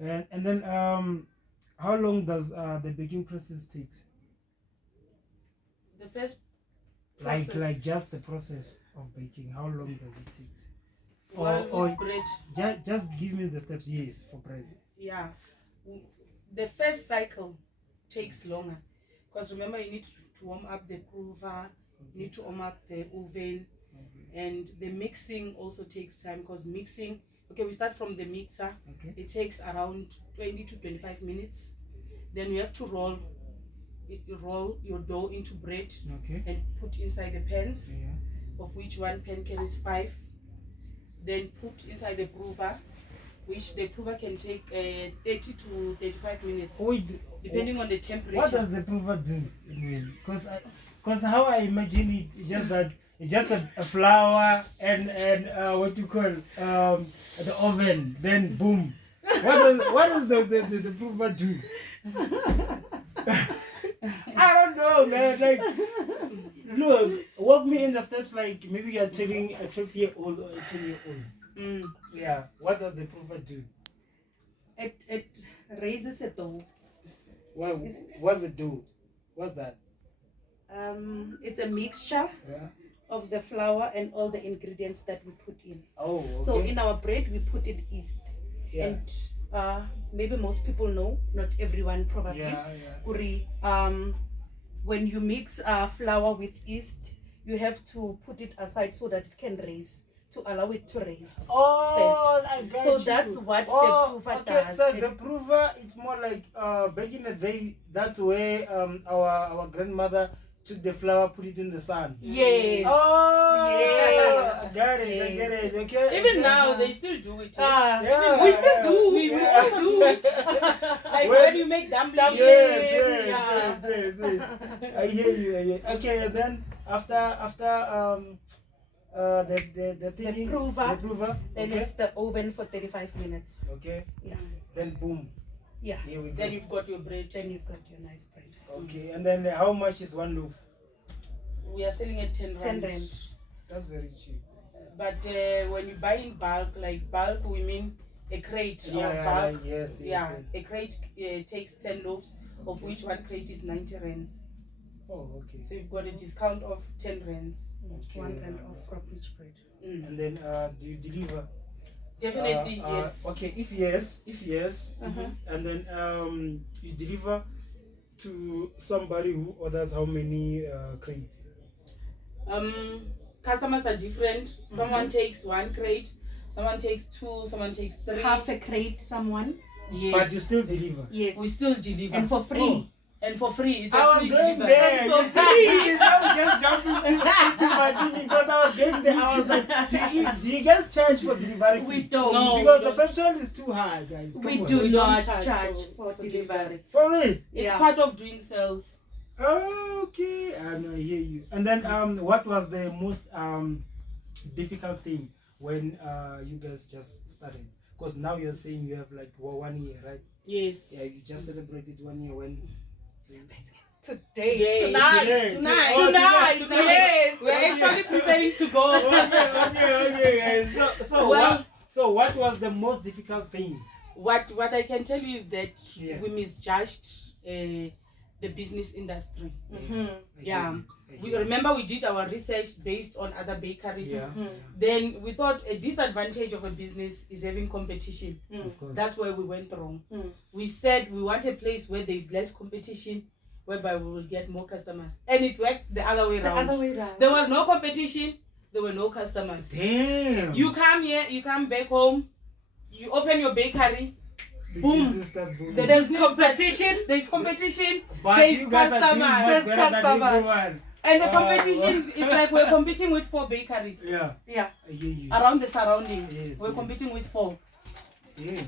And then how long does the baking process take? The first process, like just the process of baking, how long does it take? Well, or bread. Just give me the steps. Yes, for bread. Yeah, the first cycle takes longer because remember you need to warm up the prover, you need to warm up the oven, and the mixing also takes time because mixing. Okay, we start from the mixer. Okay. It takes around 20 to 25 minutes. Then you have to roll your dough into bread. Okay. And put inside the pans. Yeah. Of which one pan carries 5. Then put inside the prover, which the prover can take 30 to 35 minutes. Depending on the temperature. What does the prover do? Because how I imagine it, it's just a flour and what you call the oven. Then boom. What does the prover do? I don't know, man. Like, look, walk me in the steps. Like maybe you're telling a 12-year-old or a 10-year-old. Yeah. What does the prover do? It raises a dough. What's the dough? What's that? It's a mixture. Yeah. Of the flour and all the ingredients that we put in. Oh, okay. So in our bread we put in yeast. Yeah. And maybe most people know, not everyone probably. Yeah. When you mix flour with yeast, you have to put it aside so that it can raise, to allow it to raise. Oh, first. I got so you. That's what the prover does. So the prover, it's more like back in the day, that's where our grandmother took the flour, put it in the sun. Yes. Oh, yes. I got it. Yes. I get it. Okay. Even now, they still do it. Yeah. We still do. We also do it. Like when you make dumplings. Yes. I hear you. Okay, and then after the prover, then it's the oven for 35 minutes. Okay. Yeah. Then boom. Yeah. Here we go. Then you've got your bread. Then you've got your nice bread. Okay. And then how much is one loaf? We are selling at 10 rand. That's very cheap. But when you buy in bulk, like bulk, we mean a crate of bulk. Yes. A crate takes 10 loaves, of which one crate is 90 rands. Oh, okay. So you've got a discount of 10 rands. Okay. 1 rand off from each bread. And then do you deliver? Definitely, yes. Okay, if yes, and then you deliver to somebody who orders how many crates? Customers are different. Someone takes 1 crate, someone takes 2, someone takes 3. Half a crate, someone. Yes. But you still deliver? Yes. We still deliver. And for free. Oh. And for free. It's I was going there. And for free. I was just jumping into my thinking because I was going there. I was like, do you guys charge for delivery? We don't. No, because the petrol is too high, guys. We Come on. do We not don't charge for delivery. For real? It's part of doing sales. Okay, I hear you. And then what was the most difficult thing when you guys just started? Because now you're saying you have like 1 year, right? Yes. Yeah, you just celebrated 1 year when. Tonight. Yes. We're actually preparing to go. Okay. So what was the most difficult thing? What I can tell you is that we misjudged the business industry. We remember we did our research based on other bakeries. Then we thought a disadvantage of a business is having competition. Of course. That's where we went wrong. We said we want a place where there is less competition, whereby we will get more customers. And it worked the other way around. There was no competition, there were no customers. Damn. You come here, you come back home, you open your bakery, boom. There's competition, there's competition, there's customers. And the competition is like we're competing with 4 bakeries. Yeah. I hear you. Around the surrounding. Yes, we're competing with 4. Yeah.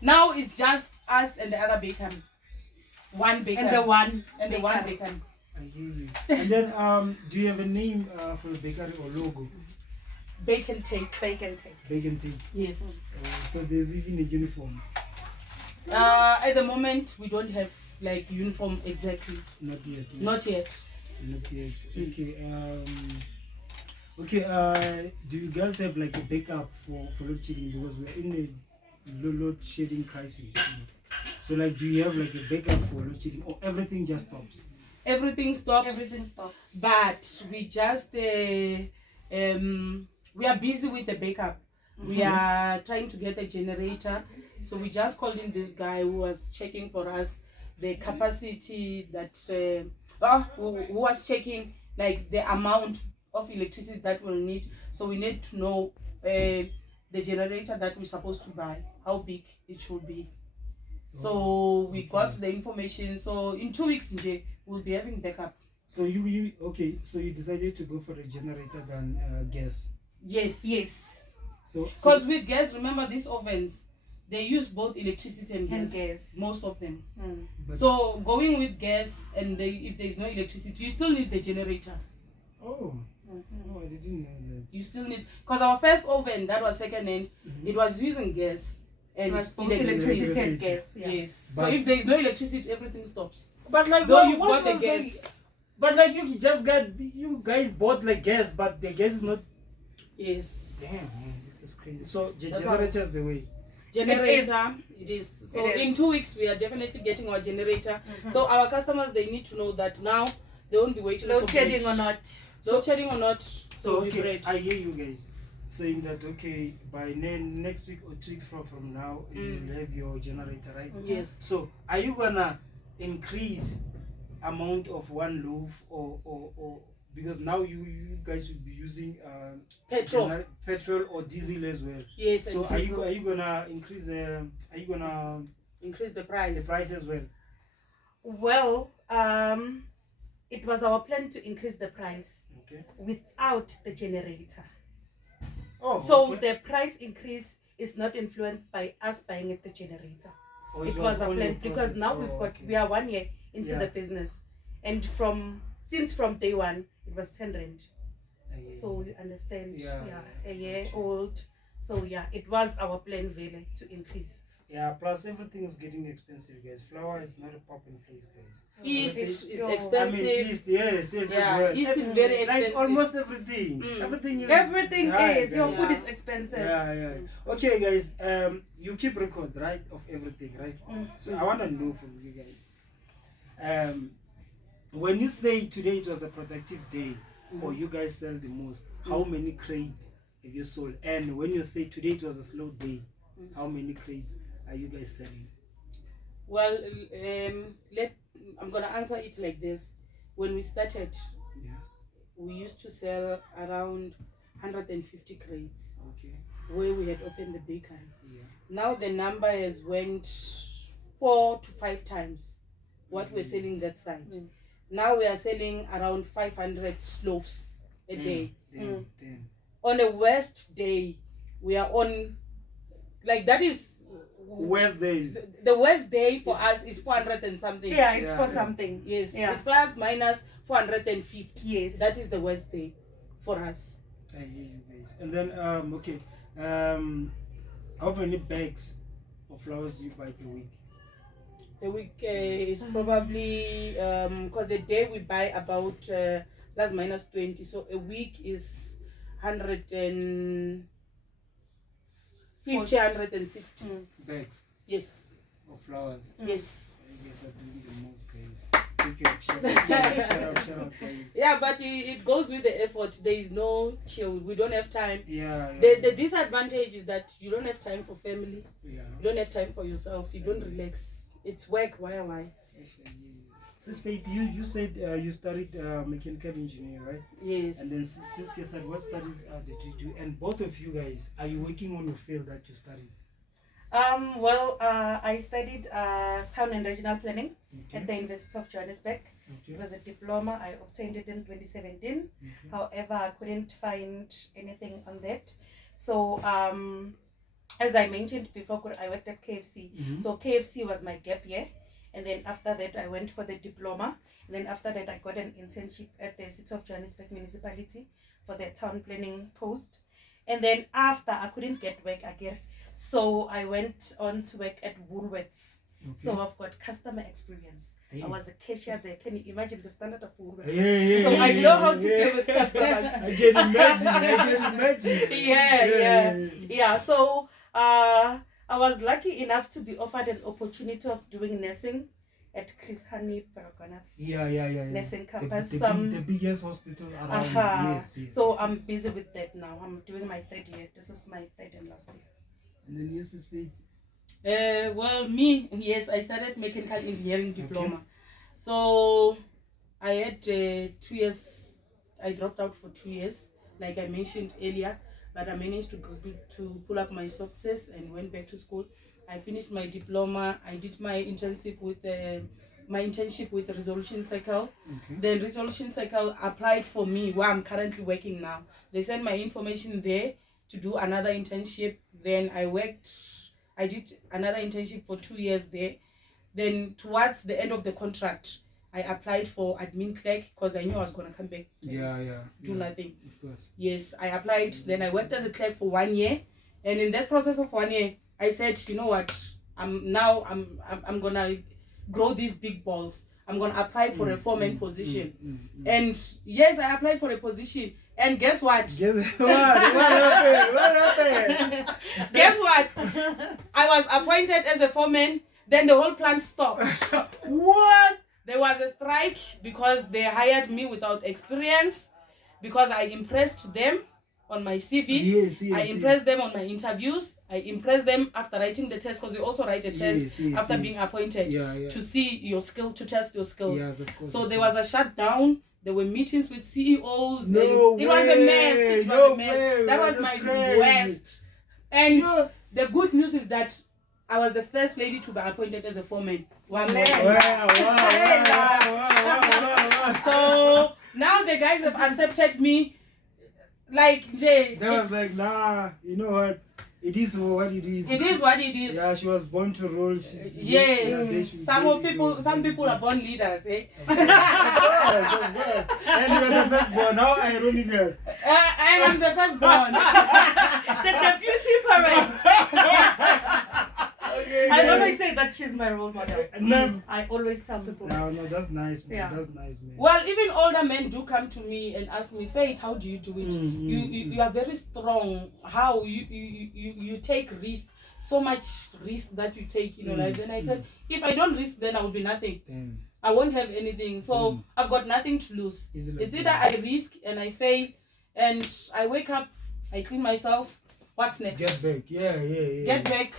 Now it's just us and the other bakery. One bakery. And the one bakery. I hear you. And then do you have a name for the bakery or logo? Bake and take. Bake and take. Yes. So there's even a uniform. At the moment we don't have like uniform exactly. Not yet. Okay. Do you guys have like a backup for load shedding? Because we're in load shedding crisis? So like, do you have like a backup for load shedding, or everything just stops? Everything stops. Everything stops. But we just we are busy with the backup. We are trying to get a generator. So we just called in this guy who was checking for us the capacity that who was checking like the amount of electricity that we'll need. So we need to know the generator that we're supposed to buy, how big it should be. So we got the information. So in 2 weeks, we'll be having backup. So you okay? So you decided to go for a generator than gas? Yes. So because with gas, remember these ovens, they use both electricity and gas. Most of them. So going with gas, and if there is no electricity, you still need the generator. Oh. No, I didn't know that. You still need, because our first oven that was second hand, it was using gas and It was both electricity and gas. Yeah. Yes. But so if there is no electricity, everything stops. But like, Though you've what got the was gas. But like, you guys bought like gas, but the gas is not. Yes. Damn, man, this is crazy. So That's generator's the way. Generator, it is. So It is. in 2 weeks, we are definitely getting our generator. So our customers, they need to know that now they won't be waiting Load for shedding bread. or not. Load shedding or not. So we okay, bread. I hear you guys saying that okay, by next week or 2 weeks from now, you'll have your generator, right? Yes. So are you gonna increase amount of one loaf, or because now you guys will be using petrol or diesel as well? Yes. So and diesel. are you gonna increase? Are you gonna increase the price? the price as well? Well, it was our plan to increase the price without the generator. Oh, So the price increase is not influenced by us buying the generator. Oh, It was our only plan because now we are 1 year into the business, and from day one it was 10 rand. So you understand, a year old. So yeah, it was our plan really to increase. Yeah, plus everything is getting expensive, guys. Flour is not a popping place, guys. East is Yo. expensive. I mean, East, yes, Yeah, as well. East is very expensive. Like almost everything. Everything Everything high, is. Your guys. food is expensive. Yeah. Okay, guys. You keep record, right, of everything, right? So I want to know from you guys. When you say today it was a productive day, or you guys sell the most, how many crates have you sold? And when you say today it was a slow day, how many crates are you guys selling? Well, I'm gonna answer it like this. When we started, we used to sell around 150 crates. Okay. Where we had opened the bakery. Yeah. Now the number has went 4 to 5 times what we're selling that side. Now we are selling around 500 loaves a day. Damn. On a worst day, we are on, like, that is Worst days. the worst day for us is 400 and something. Yeah, it's for something. Yes, Yeah. it's plus minus 450. Yes. That is the worst day for us. I hear you guys. And then how many bags of flowers do you buy per week? The week is probably because a day we buy about plus minus 20, so a week is 150, 160 bags yes of flowers. Yes. You guys are doing the most, guys. Pick up, shout out, guys. Yeah, but it goes with the effort. There is no chill. We don't have time. Yeah. The disadvantage is that you don't have time for family. Yeah. You don't have time for yourself. You don't relax. It's work. Why? Sis Faith, you said you studied mechanical engineering, right? Yes. And then Siska said, what studies did you do? And both of you guys, are you working on your field that you studied? Well, I studied town and regional planning at the University of Johannesburg. It was a diploma. I obtained it in 2017. However, I couldn't find anything on that. So, as I mentioned before, I worked at KFC. So KFC was my gap year. And then after that, I went for the diploma. And then after that, I got an internship at the City of Johannesburg Municipality for the town planning post. And then after, I couldn't get work again. So I went on to work at Woolworths. So I've got customer experience. I was a cashier there. Can you imagine the standard of Woolworths? So I know how to deal with customers. I can imagine. Yeah. So I was lucky enough to be offered an opportunity of doing nursing at Chris Hani Paragonath. Yeah. Nursing campus. The biggest hospital around. Yes. So I'm busy with that now. I'm doing my 3rd year. This is my 3rd and last year. And then you speak. Well, me, yes, I started mechanical engineering diploma. Okay. So I had 2 years. I dropped out for 2 years, like I mentioned earlier, but I managed to pull up my success and went back to school. I finished my diploma. I did my internship with Resolution Cycle. Okay. The Resolution Cycle applied for me where I'm currently working now. They sent my information there to do another internship. Then I did another internship for 2 years there. Then towards the end of the contract, I applied for admin clerk because I knew I was going to come back. Do nothing. Of course. Yes, I applied. Then I worked as a clerk for 1 year. And in that process of 1 year, I said, you know what, I'm going to grow these big balls. I'm going to apply for a foreman position. And yes, I applied for a position. And guess what? What happened? Guess what? I was appointed as a foreman. Then the whole plant stopped. What? There was a strike because they hired me without experience, because I impressed them on my CV. Yes, I impressed them on my interviews. I impressed them after writing the test, because you also write a test after being appointed to see your skill, to test your skills. Yes, of course. So there was a shutdown. There were meetings with CEOs. No way. It was a mess. It was a mess. That was my worst. And the good news is that I was the first lady to be appointed as a foreman. Wow. So now the guys have accepted me. Like, Jay. They was like, nah, you know what? It is what it is. It is what it is. Yeah, she was born to rule. Yes. Some people are born leaders, eh? And you are the firstborn. How ironical. I am the firstborn. The beauty parent. I always say that she's my role model. I always tell people. No, that's nice, man. That's nice, man. Well, even older men do come to me and ask me, Faith, how do you do it? You are very strong. How you take risk, so much risk that you take in your life. And I said, if I don't risk, then I will be nothing. I won't have anything. So I've got nothing to lose. It's either I risk and I fail, and I wake up, I clean myself. What's next? Get back. Get back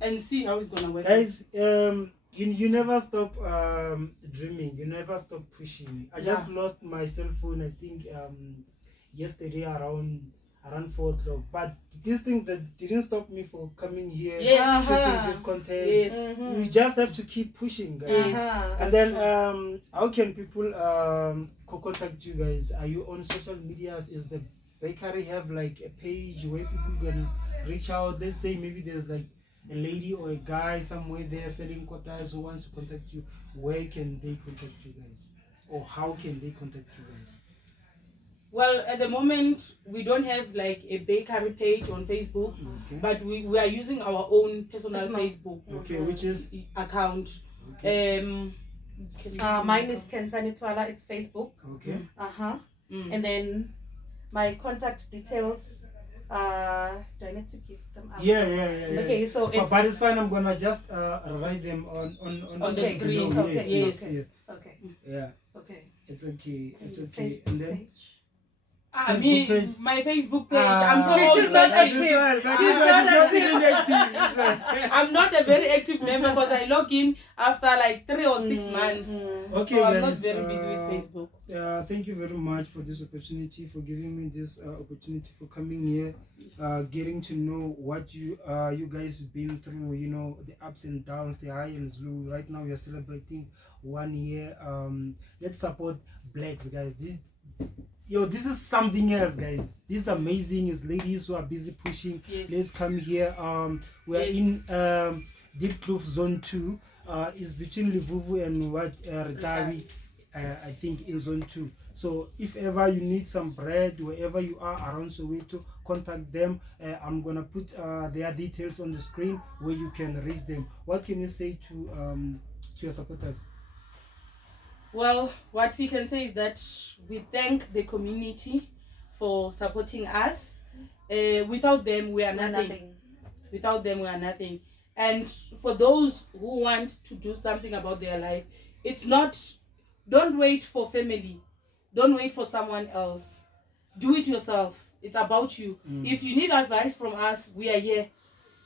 and see how it's gonna work. Guys, you never stop dreaming. You never stop pushing. I just lost my cell phone, I think yesterday around 4 o'clock. But this thing that didn't stop me from coming here, shooting this content. You just have to keep pushing, guys. And then how can people contact you guys? Are you on social medias? Is the bakery have like a page where people gonna reach out? Let's say maybe there's like a lady or a guy somewhere there selling kotas who wants to contact you. Where can they contact you guys? Or how can they contact you guys? Well, at the moment, we don't have like a bakery page on Facebook, but we are using our own personal Facebook. Okay, which is? Account. Mine is Kensani Twala, it's Facebook. Okay. And then my contact details, do I need to give them out? Yeah. Okay, so it's... But it's fine, I'm gonna just write them on the screen. Yes. Okay. Yeah. Okay. It's okay. Facebook And then page. My Facebook page. I'm so she's not active. I'm not a very active member because I log in after like 3 or 6 months. Okay, so I'm guys, not very busy with Facebook. Thank you very much for this opportunity, for giving me this opportunity, for coming here, getting to know what you guys been through. You know, the ups and downs, the high and low. Right now we are celebrating 1 year. Let's support blacks, guys. This is something else, guys. This is amazing. It's ladies who are busy pushing. Let's come here. We are in Deep Kloof Zone 2. It's between Livuvu and Ritawi, I think in Zone 2. So if ever you need some bread, wherever you are around Soweto, contact them. I'm gonna put their details on the screen where you can reach them. What can you say to your supporters? Well, what we can say is that we thank the community for supporting us. Without them, we are nothing. Without them, we are nothing. And for those who want to do something about their life, it's not, don't wait for family, don't wait for someone else, do it yourself. It's about you. If you need advice from us, we are here,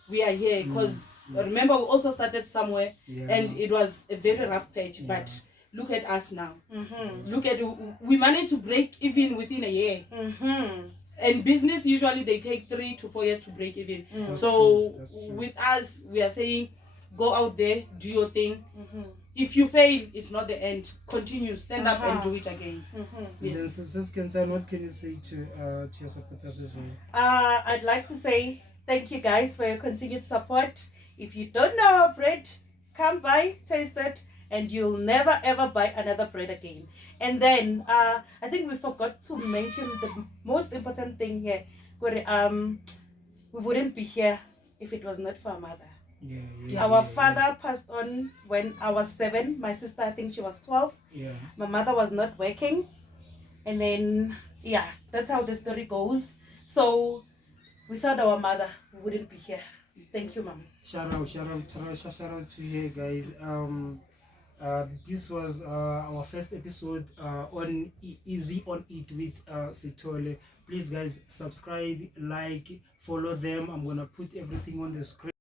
because remember, we also started somewhere, and it was a very rough patch, but look at us now. Look at, we managed to break even within a year. And business, usually they take 3 to 4 years to break even. So with us, we are saying, go out there, do your thing. If you fail, it's not the end. Continue, stand up and do it again. Yes. And then, what can you say to your supporters as well? I'd like to say thank you guys for your continued support. If you don't know our bread, come by, taste it, and you'll never ever buy another bread again. And then I think we forgot to mention the most important thing here. We wouldn't be here if it was not for our mother. Our father passed on when I was 7. My sister, I think she was 12. My mother was not working. And then, that's how the story goes. So without our mother, we wouldn't be here. Thank you, Mom. Shout out to you guys. This was our first episode on Easy on It with Sithole. Please guys, subscribe, like, follow them. I'm gonna put everything on the screen.